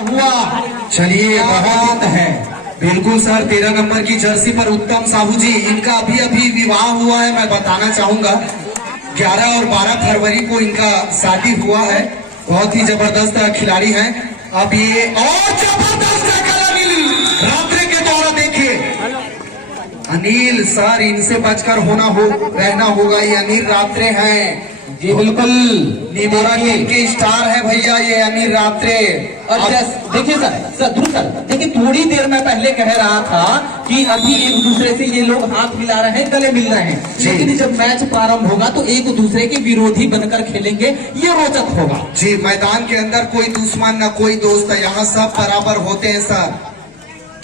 हुआ। चलिए बहुत है बिल्कुल सर। 13 नंबर की जर्सी पर उत्तम साहू जी, इनका अभी अभी विवाह हुआ है। मैं बताना चाहूंगा 11 और 12 फरवरी को इनका शादी हुआ है। बहुत ही जबरदस्त खिलाड़ी हैं। अब ये और जबरदस्त अनिल रात्रे के द्वारा देखिए, अनिल सर इनसे बचकर रहना होगा। ये अनिल रात्रे हैं जी, बिल्कुल निमोरा टीम के स्टार है भैया ये अनिल रात्रे। और देखिए सर देखिए, थोड़ी देर में पहले कह रहा था कि अभी एक दूसरे से ये लोग हाथ मिला रहे हैं, गले मिल रहे हैं, लेकिन जब मैच प्रारंभ होगा तो एक दूसरे के विरोधी बनकर खेलेंगे, ये रोचक होगा जी। मैदान के अंदर कोई दुश्मन न कोई दोस्त है, यहाँ सब बराबर होते हैं सर,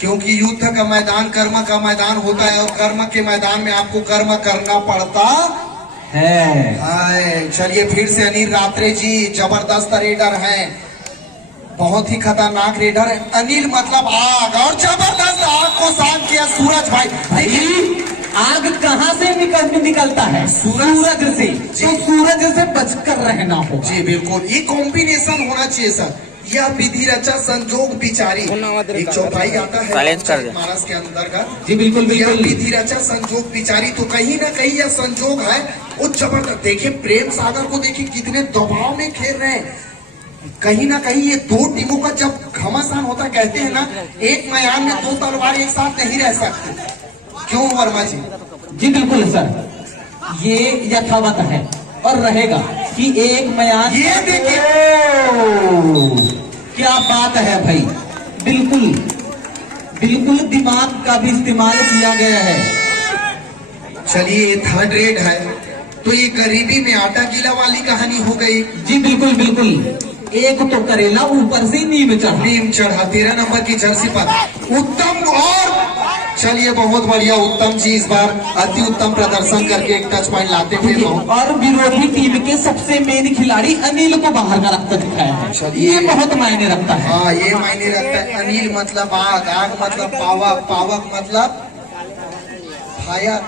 क्योंकि युद्ध का मैदान कर्म का मैदान होता है और कर्म के मैदान में आपको कर्म करना पड़ता है। चलिए फिर से अनिल रात्रे जी जबरदस्त रेडर हैं, बहुत ही खतरनाक रेडर है अनिल, मतलब आग, और जबरदस्त आग को शांत किया सूरज भाई। आग कहाँ से निकलता है? सूरज से, तो सूरज से बचकर रहना हो जी। बिल्कुल ये कॉम्बिनेशन होना चाहिए सर। यह विधि रचा संजोग बिचारी, एक चौपाई आता है मानस के अंदर का जी। बिल्कुल यह विधि रचा संजोग बिचारी, तो कहीं ना कहीं यह संजोग है वो जबरदस्त। देखिए प्रेम सागर को देखिए कितने दबाव में खेल रहे हैं। कहीं ना कहीं ये दो टीमों का जब घमासान होता, कहते हैं ना एक मैदान में दो तलवार एक साथ नहीं रह सकते, क्यों वर्मा जी? जी बिल्कुल सर, ये यथावत है और रहेगा कि एक मैदान। ये देखिए क्या बात है भाई, बिल्कुल बिल्कुल दिमाग का भी इस्तेमाल किया गया है। चलिए थर्ड रेड है तो ये गरीबी में आटा गीला वाली कहानी हो गई जी। बिल्कुल बिल्कुल, एक तो करेला ऊपर से नीम चढ़ा 13 नंबर की जर्सी पर उत्तम। और चलिए बहुत बढ़िया उत्तम जी इस बार अति उत्तम प्रदर्शन करके एक टच पॉइंट लाते हुए और विरोधी टीम के सबसे मेन खिलाड़ी अनिल को बाहर का रखता दिखाया है। ये बहुत मायने रखता है। हाँ ये मायने रखता है। अनिल मतलब आग, आग मतलब पावक, पावक मतलब फायर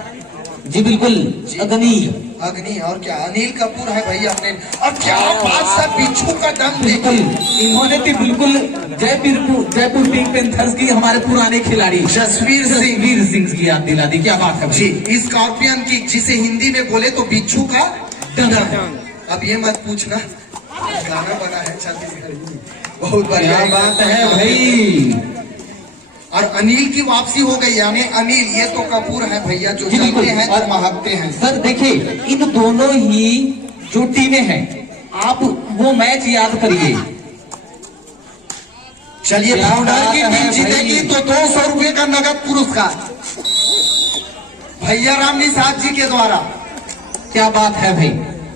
जी। बिल्कुल अग्नि, अग्नि। और क्या अनिल कपूर है भैया अपने। और क्या बात सर, बिच्छू का दम बिल्कुल इन्होंने भी बिल्कुल जयपुर पिंक पैंथर्स की हमारे पुराने खिलाड़ी जसवीर सिंह की याद दिला दी। क्या बात है जी। स्कॉर्पियन की, जिसे हिंदी में बोले तो बिच्छू का डंडा। अब ये मत पूछना गाना बना है छत्तीसगढ़, बहुत बढ़िया बात है भाई। और अनिल की वापसी हो गई, यानी अनिल ये तो कपूर है भैया जो चलते हैं और महकते हैं। सर देखिए इन दोनों ही जो टीमें हैं, आप वो मैच याद करिए। चलिए फाउंडर की टीम जीतेगी तो 200 रुपए का नगद पुरस्कार भैया राम निषाद जी के द्वारा। क्या बात है भाई।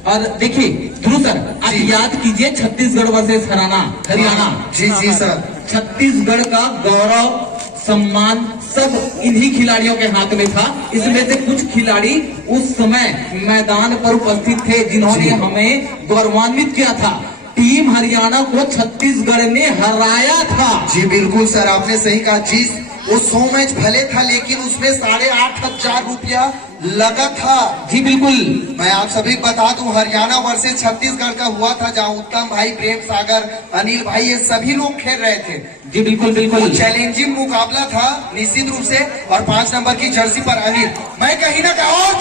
और देखिए ध्रुव सर, आप याद कीजिए छत्तीसगढ़ वर्सेस हरियाणा। जी जी सर, छत्तीसगढ़ का गौरव सम्मान सब इन्हीं खिलाड़ियों के हाथ में था। इसमें से कुछ खिलाड़ी उस समय मैदान पर उपस्थित थे जिन्होंने हमें गौरवान्वित किया था। टीम हरियाणा को छत्तीसगढ़ ने हराया था। जी बिल्कुल सर, आपने सही कहा जी। वो 100 मैच भले था लेकिन उसमें 8,500 रुपया लगा था। जी बिल्कुल, मैं आप सभी बता दूं हरियाणा वर्सेस छत्तीसगढ़ का हुआ था, जहां उत्तम भाई, प्रेम सागर, अनिल भाई ये सभी लोग खेल रहे थे। जी बिल्कुल बिल्कुल, चैलेंजिंग मुकाबला था निश्चित रूप से। और 5 नंबर की जर्सी पर अनिल, मैं कहीं ना कहीं और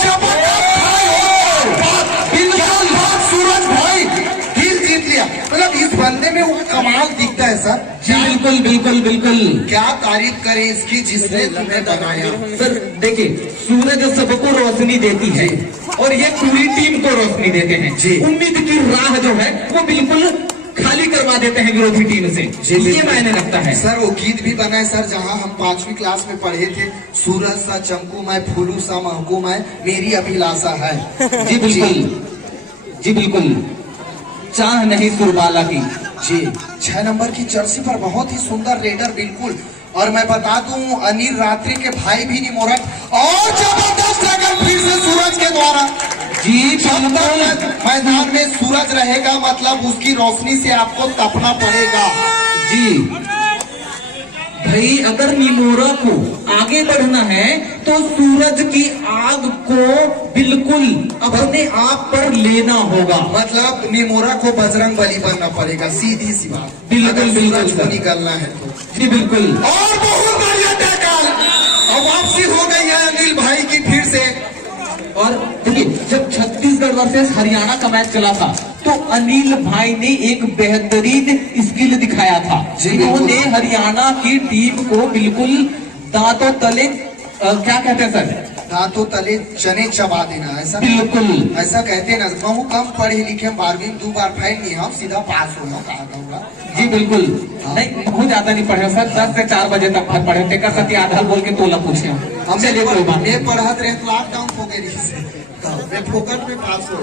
सूरज भाई दिल जीत लिया। मतलब इस बंदे में वो कमाल दिखता है सर। जी बिल्कुल बिल्कुल बिल्कुल, क्या तारीफ करें इसकी जिसने तुम्हें बनाया। सर देखिए सूरज सबको रोशनी देती है और ये पूरी टीम को रोशनी देते हैं जी। उम्मीद की राह जो है वो बिल्कुल खाली करवा देते हैं विरोधी टीम से। ये मायने रखता है सर। वो गीत भी बना है सर, जहां हम 5वीं क्लास में पढ़े थे, सूरज सा चमकू मैं, फूलू सा महकू मैं, मेरी अभिलाषा है। जी बिल्कुल जी बिल्कुल, चाह नहीं सुरबाला की जी। 6 नंबर की जर्सी पर बहुत ही सुंदर रेडर बिल्कुल। और मैं बता दूं अनिल रात्रि के भाई भी निमोरक, और जबरदस्त ड्रैगन फिर से सूरज के द्वारा जी। मैदान में सूरज रहेगा मतलब उसकी रोशनी से आपको तपना पड़ेगा जी। भाई अगर निमोरा को आगे बढ़ना है तो सूरज की आग को बिल्कुल अपने आप पर लेना होगा। मतलब निमोरा को बजरंग बली बनना पड़ेगा, सीधी सी बात। बिल्कुल, अगर बिल्कुल सूरज को सर। निकलना है तो। जी बिल्कुल। और बहुत बढ़िया टैकल, अब वापसी हो गई है अनिल भाई की फिर से। और देखिए जब छत्तीसगढ़ वर्सेस हरियाणा का मैच चला था तो अनिल भाई ने एक बेहतरीन स्किल दिखाया था, जी, जिन्होंने बिल्कुल। हरियाणा की टीम को बिल्कुल दांतों तले क्या कहते हैं सर, दांतों तले चने चबा देना, ऐसा बिल्कुल ऐसा कहते हैं ना। कहूँ कम पढ़े लिखे 12वीं 2 बार फेल नहीं हम सीधा पास हो कहा कहूँगा। जी बिल्कुल। नहीं बहुत ज्यादा नहीं पढ़े सर, 10 से 4 बजे तक भर पढ़े टेकर सती आधार बोल के तोला पूछे हम। चलिए कोई बात नहीं। मैं पढ़त रहे लॉकडाउन हो गई मैं फोकट में पास हो।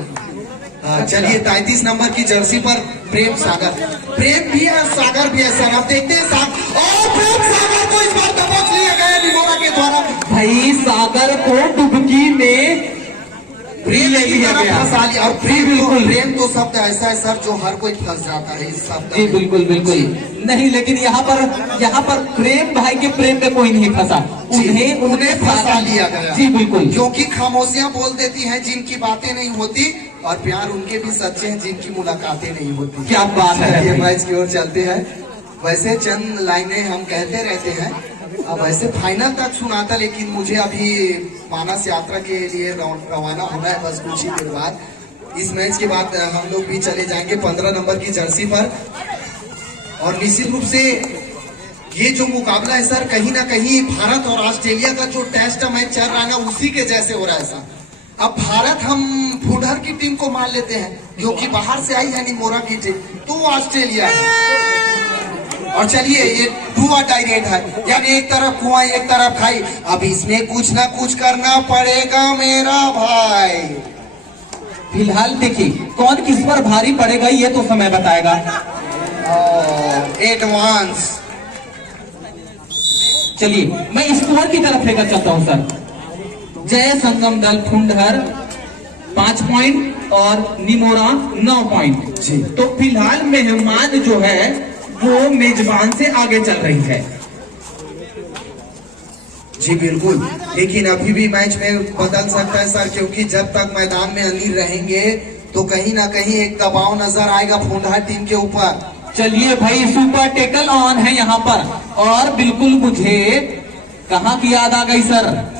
चलिए 33 नंबर की जर्सी पर प्रेम सागर, प्रेम भी है सागर भी है सर। अब देखते हैं सागर और प्रेम सागर को इस बार दबोच लिया गया निमोरा के द्वारा। भाई सागर को डुबकी में प्रेम ले लिया गया। फंसा लिया। और प्रेम बिल्कुल। प्रेम तो शब्द ऐसा है सर जो हर कोई फंस जाता है इस शब्द जी में। बिल्कुल बिल्कुल। नहीं लेकिन यहाँ पर प्रेम भाई के प्रेम में कोई नहीं फंसा, उन्हें फंसा लिया गया। जी बिल्कुल। क्योंकि खामोशियां बोल देती हैं जिनकी बातें नहीं होती, और प्यार उनके भी सच्चे हैं जिनकी मुलाकातें नहीं होती। क्या बात है ये भाई। मैच की ओर चलते हैं। वैसे चंद लाइनें हम कहते रहते हैं, अब वैसे फाइनल तक सुनाता, लेकिन मुझे अभी मानस यात्रा के लिए रवाना होना है बस कुछ ही देर बाद। इस मैच के बाद हम लोग भी चले जाएंगे 15 नंबर की जर्सी पर। और निश्चित रूप से ये जो मुकाबला है सर, कहीं ना कहीं भारत और ऑस्ट्रेलिया का जो टेस्ट मैच चल रहा है ना, उसी के जैसे हो रहा है सर। अब भारत हम फुडहर की टीम को मान लेते हैं क्योंकि बाहर से आई है निमोरा की टीम, तो वो ऑस्ट्रेलिया है। और चलिए ये डू और डाई रेट है, यानी एक तरफ कुआं एक तरफ खाई। अब इसमें कुछ ना कुछ करना पड़ेगा मेरा भाई। फिलहाल देखिए कौन किस पर भारी पड़ेगा ये तो समय बताएगा। एडवांस। चलिए मैं स्कोर की तरफ लेकर चलता हूँ सर। जय संगम दल फुंडहर 5 पॉइंट और निमोरा 9 पॉइंट। जी। तो फिलहाल मेहमान जो है वो मेजबान से आगे चल रही है। जी बिल्कुल, लेकिन अभी भी मैच में बदल सकता है सर, क्योंकि जब तक मैदान में अनिल रहेंगे तो कहीं ना कहीं एक दबाव नजर आएगा फुंडहर टीम के ऊपर। चलिए भाई सुपर टेकल ऑन है यहाँ पर। और बिल्कुल मुझे कहाँ की याद आ गई सर,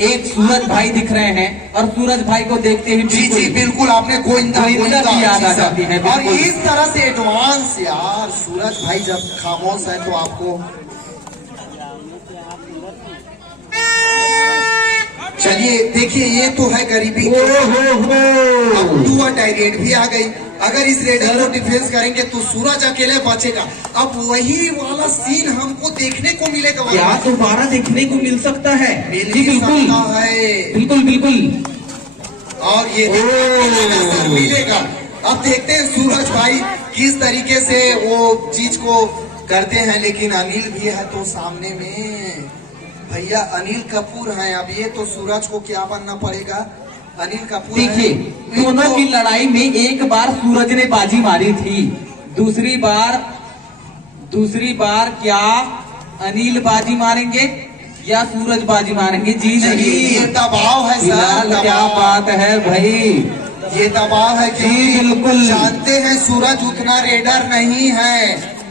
एक सूरज भाई दिख रहे हैं और सूरज भाई को देखते ही जी जी बिल्कुल, आपने गोविंदा गोविंदा की याद आ जाती है। और बिल्कुल। इस तरह से एडवांस यार, सूरज भाई जब खामोश है तो आपको। चलिए देखिए ये तो है गरीबी। अब डू और डाई रेड भी आ गई। अगर इस रेडर को डिफेंस करेंगे तो सूरज अकेले बचेगा। अब वही वाला सीन हमको देखने को मिलेगा। क्या दोबारा देखने को मिल सकता है? मिल जी ही बिल्कुल सकता है। बिल्कुल बिल्कुल। और ये सर मिलेगा। अब देखते हैं सूरज भाई किस तरीके से वो चीज को करते हैं। लेकिन अनिल भी है तो सामने में भैया अनिल कपूर हैं। अब ये तो सूरज को क्या बनना पड़ेगा, अनिल कपूर। देखिए दोनों की लड़ाई में एक बार सूरज ने बाजी मारी थी, दूसरी बार क्या अनिल बाजी मारेंगे या सूरज बाजी मारेंगे? जी नहीं, ये दबाव है सर। क्या बात है भाई, ये दबाव है कि बिल्कुल जानते हैं सूरज उतना रेडर नहीं है,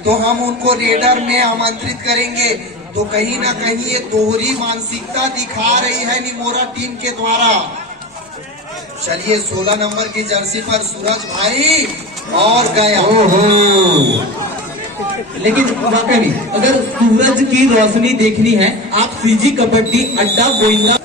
तो हम उनको रेडर में आमंत्रित करेंगे। तो कहीं ना कहीं ये दोहरी मानसिकता दिखा रही है निमोरा टीम के द्वारा। चलिए 16 नंबर की जर्सी पर सूरज भाई और गया। लेकिन वाकई में अगर सूरज की रोशनी देखनी है, आप सीजी कबड्डी अड्डा गोविंदा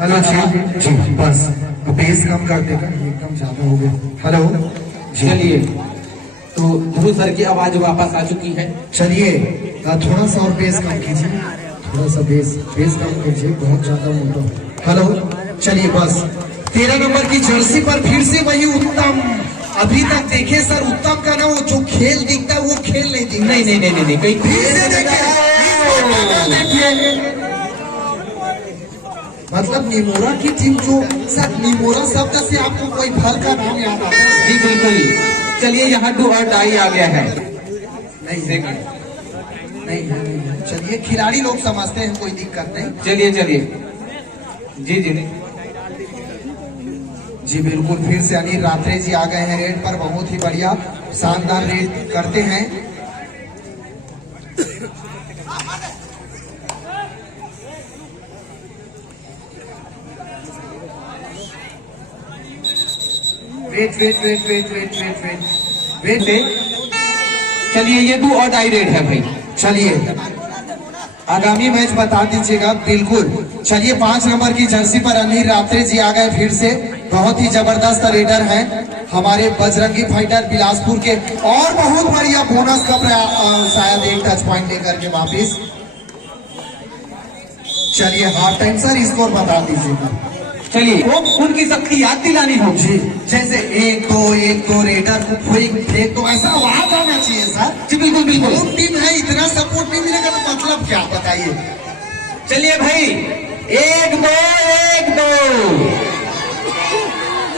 हेलो जी बस बेस कम कर देगा, एकदम ज्यादा हो गया। हेलो चलिए तो ध्रुव सर की आवाज वापस आ चुकी है। चलिए थोड़ा सा और बेस कम कीजिए, थोड़ा सा बेस कम कीजिए, बहुत ज्यादा मोटा। हेलो चलिए बस 13 नंबर की जर्सी पर फिर से वही उत्तम अभी तक देखे सर, उत्तम का ना वो जो खेल दिखता है वो खेल नहीं दिखता। नहीं नहीं नहीं नहीं, नहीं कहीं फिर से देखिए, मतलब निमोरा की टीम जो सर, निमोरा शब्द से आपको कोई फल का नाम याद आता है? जी बिल्कुल। चलिए यहाँ डू और डाई आ गया है। नहीं है, नहीं है। चलिए खिलाड़ी लोग समझते हैं, कोई दिक्कत नहीं। चलिए चलिए, जी जी जी बिल्कुल। फिर से अनिल रात्रे जी आ गए हैं रेड पर, बहुत ही बढ़िया शानदार रेड करते हैं। Wait wait wait wait wait wait wait wait. चलिए ये डू और डाई रेड है भाई। चलिए आगामी मैच बता दीजिएगा। बिल्कुल। चलिए 5 नंबर की जर्सी पर अनिल रात्रे जी आ गए फिर से, बहुत ही जबरदस्त रेडर हैं हमारे बजरंगी फाइटर बिलासपुर के, और बहुत बढ़िया बोनस का शायद एक टच पॉइंट लेकर के वापिस। चलिए हाफ टाइम सर स्कोर बता दीजिएगा। चलिए वो उनकी शक्ति याद दिलानी होगी। जी, जैसे 1-2 रेडर को फेंक तो ऐसा आवाज आना चाहिए सर। जी बिल्कुल बिल्कुल। टीम है, इतना सपोर्ट नहीं मिलेगा तो मतलब क्या, बताइए। चलिए भाई 1-2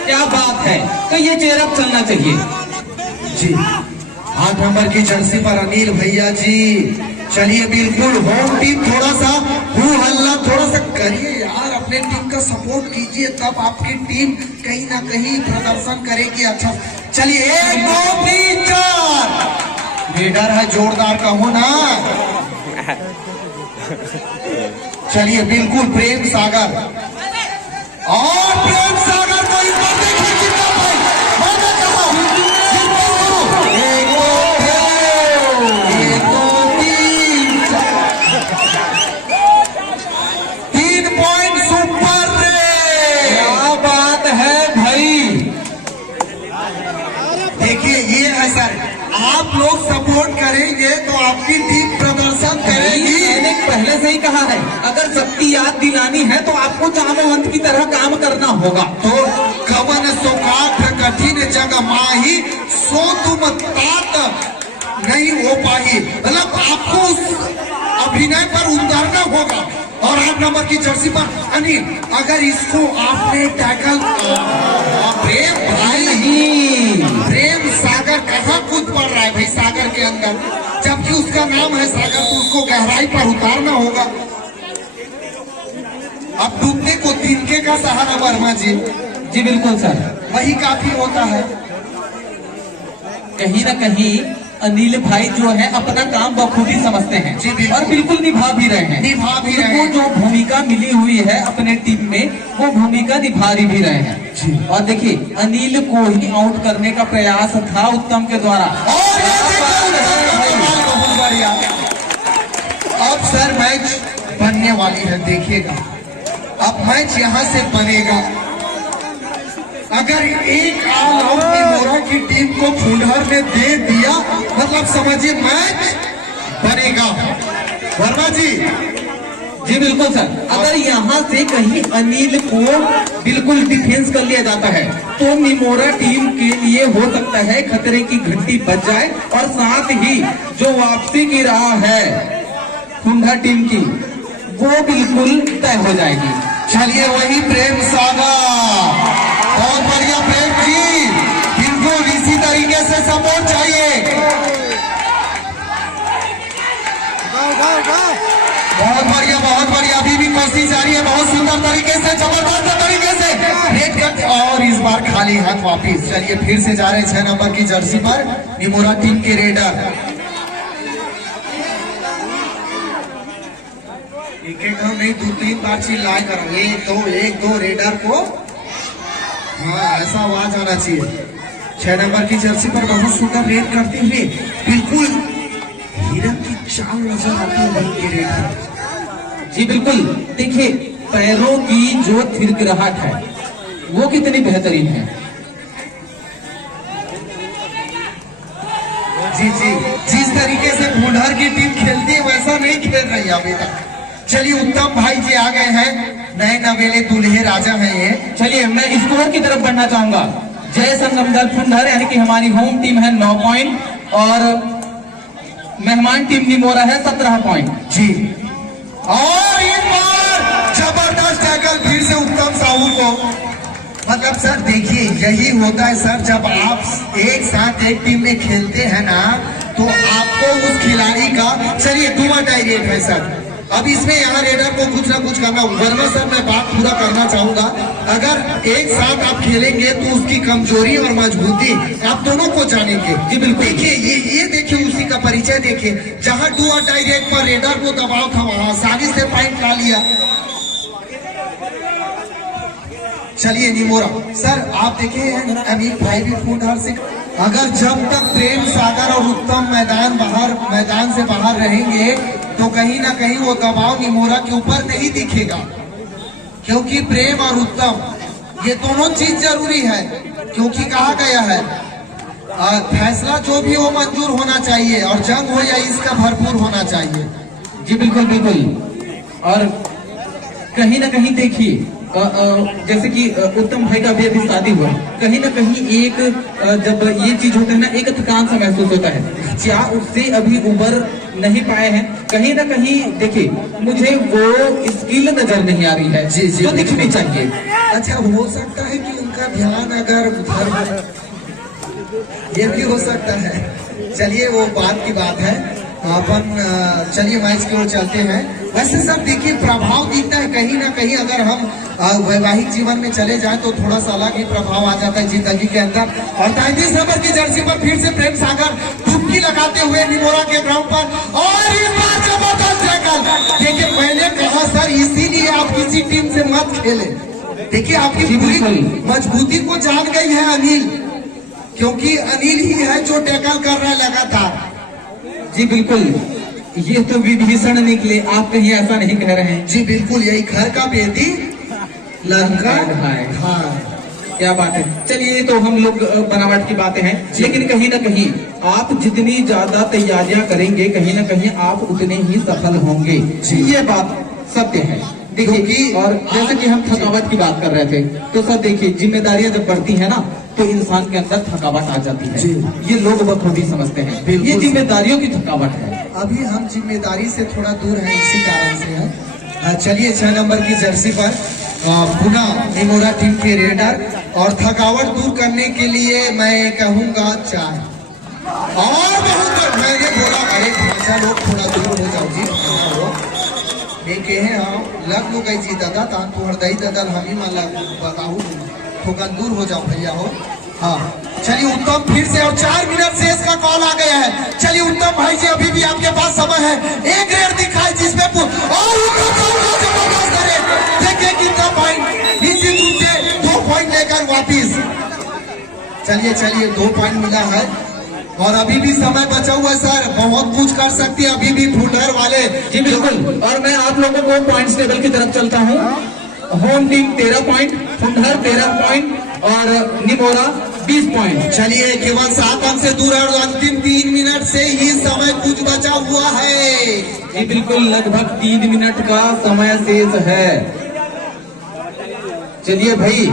क्या बात है, तो ये चेयरअप चलना चाहिए। जी 8 नंबर की जर्सी पर अनिल भैया जी। चलिए बिल्कुल, होम टीम थोड़ा सा हू हल्ला थोड़ा सा करिए यार, अपने टीम का सपोर्ट कीजिए, तब आपकी टीम कहीं ना कहीं प्रदर्शन करेगी अच्छा। चलिए 1-2-3-4 रेडर है जोरदार, कहो ना। चलिए बिल्कुल, प्रेम सागर, और प्रेम सागर को इस बार देखिए कितना भाई, मैंने कहा आप लोग सपोर्ट करेंगे तो आपकी टीम प्रदर्शन करेगी। मैंने पहले से ही कहा है, अगर शक्ति याद दिलानी है तो आपको जामवंत की तरह काम करना होगा। तो कवन सौगात कठिन जग माही, सो तुम तात नहीं हो पाही, मतलब आपको उस अभिनय पर उतारना होगा। और 8 नंबर की जर्सी पर अनिल, अगर इसको आपने टैकल, प्रेम भाई, प्रेम सागर कहाँ कूद पड़ रहा है भाई सागर के अंदर, जबकि उसका नाम है सागर, तो उसको गहराई पर उतारना होगा। अब डूबने को तिनके का सहारा वर्मा जी। जी बिल्कुल सर, वही काफी होता है। कहीं ना कहीं अनिल भाई जो है अपना काम बखूबी समझते हैं। जी बिल्कुल। और बिल्कुल निभा भी रहे हैं, निभा भी रहे उनको हैं। जो भूमिका मिली हुई है अपने टीम में, वो भूमिका निभा भी रहे हैं। जी। और देखिए अनिल को ही आउट करने का प्रयास था उत्तम के द्वारा। और बहुत बढ़िया। अब सर मैच बनने वाली है, देखिएगा अब मैच यहाँ से बनेगा। अगर एक ऑल आउट निमोरा की टीम को फुंडहर ने दे दिया, मतलब समझिए मैच बनेगा। वर्मा जी। जी बिल्कुल सर, अगर यहाँ से कहीं अनिल को बिल्कुल डिफेंस कर लिया जाता है तो निमोरा टीम के लिए हो सकता है खतरे की घंटी बज जाए, और साथ ही जो वापसी की राह है फुंडा टीम की, वो बिल्कुल तय हो जाएगी। चलिए वही प्रेम सागर, बहुत बढ़िया प्रेम जी, बिल्कुल इसी तरीके से सपोर्ट चाहिए। बहुत बढ़िया, बहुत बढ़िया, अभी भी कोशिश जारी है, बहुत सुंदर तरीके से, जबरदस्त तरीके से रेड करते, और इस बार खाली हाथ वापिस। चलिए फिर से जा रहे हैं 6 नंबर की जर्सी पर निमोरा टीम के रेडर। एक हम नहीं 2-3 बार चिल्लाए करो, 1-2 रेडर को, हाँ ऐसा आवाज आना चाहिए। 6 नंबर की जर्सी पर बहुत सुंदर रेड करते हुए, बिल्कुल हिरन की चाल नजर आती है रेड। जी बिल्कुल, देखिए पैरों की जो थिरकराहट है वो कितनी बेहतरीन है। जी जी, जिस तरीके से फुंडहर की टीम खेलती है वैसा नहीं खेल रही अभी तक। चलिए उत्तम भाई जी आ गए हैं, नए नवेले दूल्हे राजा हैं ये। चलिए मैं स्कोर की तरफ बढ़ना चाहूंगा। जय संगम दल फुंडर यानी कि हमारी होम टीम है 9 पॉइंट और मेहमान टीम निमोरा है 17 पॉइंट। जी, और इस बार जबरदस्त टैकल फिर से उत्तम साहू को। मतलब सर देखिए, यही होता है सर, जब आप एक साथ एक टीम में खेलते हैं ना, तो आपको उस खिलाड़ी का, चलिए डू और डाई रेट है सर। अब इसमें यहाँ रेडर को कुछ ना कुछ करना, वरना सर मैं बात पूरा करना चाहूंगा। अगर एक साथ आप खेलेंगे तो उसकी कमजोरी और मजबूती आप दोनों को जानेंगे। जी बिल्कुल। देखिए ये देखिए उसी का परिचय देखिए, जहाँ डू और डाई रेट पर रेडर को दबाव था, वहां आसानी से पॉइंट ला लिया। चलिए निमोरा सर, आप देखे हैं अमीर भाई भी फुंडर से, अगर जब तक प्रेम सागर और उत्तम मैदान से बाहर रहेंगे तो कहीं ना कहीं वो दबाव निमोरा के ऊपर नहीं दिखेगा, क्योंकि प्रेम और उत्तम ये दोनों चीज जरूरी है। क्योंकि कहा गया है फैसला जो भी हो मंजूर होना चाहिए और जंग हो या इसका भरपूर होना चाहिए। जी बिल्कुल बिल्कुल। और कहीं ना कहीं देखिए जैसे कि उत्तम भाई का अभी शादी हुआ, कहीं ना कहीं एक जब ये चीज होता है ना, एक थकान सा महसूस होता है, क्या उससे अभी उबर नहीं पाए हैं। कहीं ना कहीं देखिए मुझे वो स्किल नजर नहीं आ रही है जी जी, जो दिखनी चाहिए। अच्छा, हो सकता है कि उनका ध्यान अगर उधर, ये भी हो सकता है। चलिए वो बात की बात है, अपन चलिए मैच की ओर चलते हैं। वैसे सर देखिए प्रभाव दिखता है कहीं ना कहीं, अगर हम वैवाहिक जीवन में चले जाएं तो थोड़ा सा अलग ही प्रभाव आ जाता है जिंदगी के अंदर। और 33 नंबर की जर्सी पर फिर से प्रेम सागर डुबकी लगाते हुए निमोरा के ग्राउंड पर, और इस बार जबरदस्त टैकल। देखिए मैंने कहा सर, इसीलिए आप किसी टीम से मत खेले। देखिए आपकी पूरी मजबूती को जान गई है अनिल, क्योंकि अनिल ही है जो टैकल कर रहा है लगातार। जी बिल्कुल, ये तो विभीषण निकले, आप कहीं ऐसा नहीं कह रहे हैं। जी बिल्कुल, यही घर का बेटी लंका है। हाँ क्या बात है। चलिए तो हम लोग बनावट की बातें हैं, लेकिन कहीं ना कहीं आप जितनी ज्यादा तैयारियां करेंगे कहीं ना कहीं आप उतने ही सफल होंगे, ये बात सत्य है। देखिए और जैसे कि हम थकावट की बात कर रहे थे, तो सर देखिए जिम्मेदारियां जब बढ़ती है ना तो इंसान के अंदर थकावट आ जाती है। ये लोग बखूबी समझते हैं, ये जिम्मेदारियों की थकावट है। अभी हम जिम्मेदारी से थोड़ा दूर हैं, इसी कारण से है। चलिए 6 नंबर की जर्सी पर पुनः निमोरा टीम के रेडर, और थकावट दूर करने के लिए मैं कहूंगा चाय। और बहुत मैंने बोला, अरे भाषा लोग थोड़ा दूर हो जाओ जी, देखे हैं हम लग लो गई जी दादा तान तो हरदई दादा हम ही मान बताऊ थोड़ा दूर हो जाओ भैया हो। हाँ चलिए उत्तम फिर से, और 4 मिनट से इसका कॉल आ गया है। चलिए उत्तम भाई जी अभी भी आपके पास समय है, एक रेड दिखाए जिसमें देखिए कितना पॉइंट, निश्चित रूप से 2 पॉइंट लेकर वापिस। चलिए 2 पॉइंट मिला है और अभी भी समय बचा हुआ है सर, बहुत कुछ कर सकती है अभी भी फुंडर वाले। जी बिल्कुल, और मैं आप लोगों को पॉइंट्स टेबल की तरफ चलता हूँ। होम टीम 13 पॉइंट, फुंडर 13 पॉइंट और निमोरा 20 पॉइंट। चलिए केवल 7 अंक से दूर है और अंतिम 3 मिनट से ही समय कुछ बचा हुआ है। जी बिल्कुल, लगभग 3 मिनट का समय शेष है। चलिए भाई,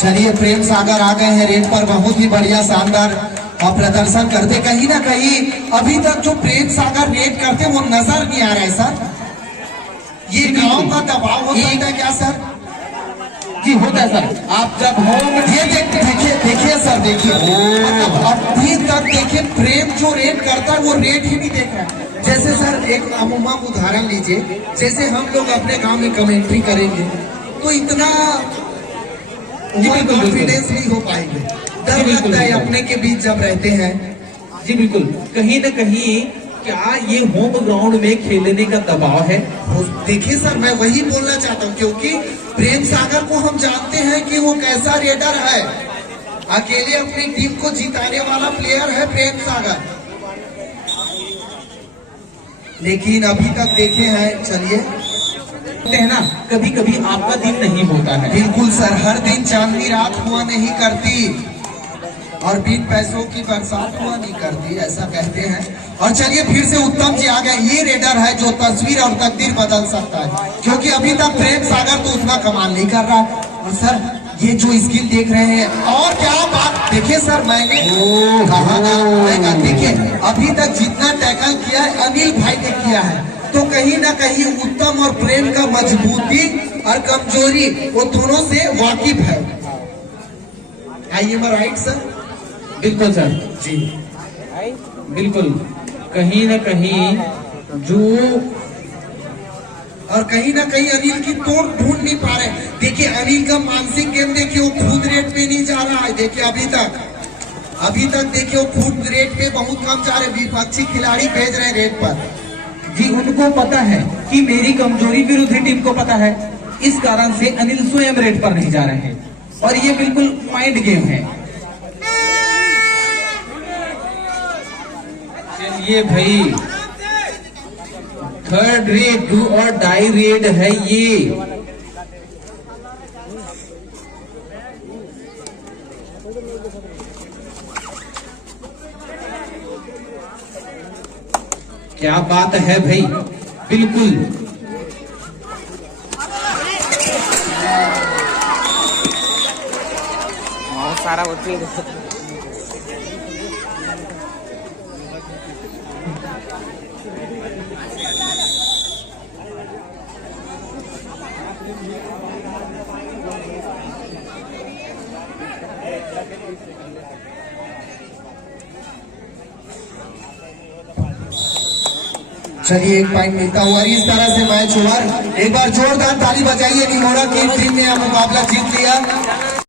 चलिए प्रेम सागर आ गए हैं रेड पर, बहुत ही बढ़िया शानदार और प्रदर्शन करते। कहीं ना कहीं अभी तक जो प्रेम सागर रेड करते वो नजर नहीं आ रहा है सर, ये गांव का दबाव हो सकता है क्या सर? जी होता है सर, आप जब होम ये देखिए सर, देखिए मतलब अभी तक देखिए प्रेम जो रेड करता है वो रेड ही नहीं देख रहा है। जैसे सर एक अमूमा उदाहरण लीजिए, जैसे हम लोग अपने गांव में कमेंट्री करेंगे तो इतना कॉन्फिडेंस नहीं हो पाएंगे, डर लगता है अपने के बीच जब रहते हैं। जी बिल्कुल, कहीं न कहीं क्या ये होम ग्राउंड में खेलने का दबाव है? देखिए सर मैं वही बोलना चाहता हूँ, क्योंकि प्रेम सागर को हम जानते हैं कि वो कैसा रेडर है, अकेले अपनी टीम को जिताने वाला प्लेयर है प्रेम सागर, लेकिन अभी तक देखे हैं। चलिए है ना, कभी कभी आपका दिन नहीं होता है। बिल्कुल सर, हर दिन चांदनी रात हुआ नहीं करती और बिन पैसों की बरसात हुआ नहीं करती, ऐसा कहते हैं। और चलिए फिर से उत्तम जी आ गए। ये रेडर है जो तस्वीर और तकदीर बदल सकता है, क्योंकि अभी तक प्रेम सागर तो उतना कमाल नहीं कर रहा। और सर ये जो स्किल देख रहे हैं, और क्या बात, देखिए सर मैंने कहा देखिए अभी तक जितना टैकल किया है अनिल भाई ने किया है, तो कहीं ना कहीं उत्तम और प्रेम का मजबूती और कमजोरी वो दोनों से वाकिफ है। I am right sir? बिल्कुल सर जी बिल्कुल। कहीं ना कहीं जो और कहीं ना कहीं अनिल की तोड़ ढूंढ नहीं पा रहे। देखिए अनिल का मानसिक गेम देखिए, वो खुद रेट पे नहीं जा रहा है। देखिए अभी तक देखिए वो खुद रेट पे बहुत कम जा रहे, विपक्षी खिलाड़ी भेज रहे हैं रेट पर। जी उनको पता है कि मेरी कमजोरी विरोधी टीम को पता है, इस कारण से अनिल स्वयं रेट पर नहीं जा रहे हैं, और ये बिल्कुल माइंड गेम है। चलिए भाई, थर्ड रेड डू और डाई रेड है ये। क्या बात है भाई, बिल्कुल। बहुत सारा होती है। चलिए एक पॉइंट मिलता हुआ, इस तरह से मैच हुआ। एक बार जोरदार ताली बजाइए, निमोरा की टीम ने यह मुकाबला जीत लिया।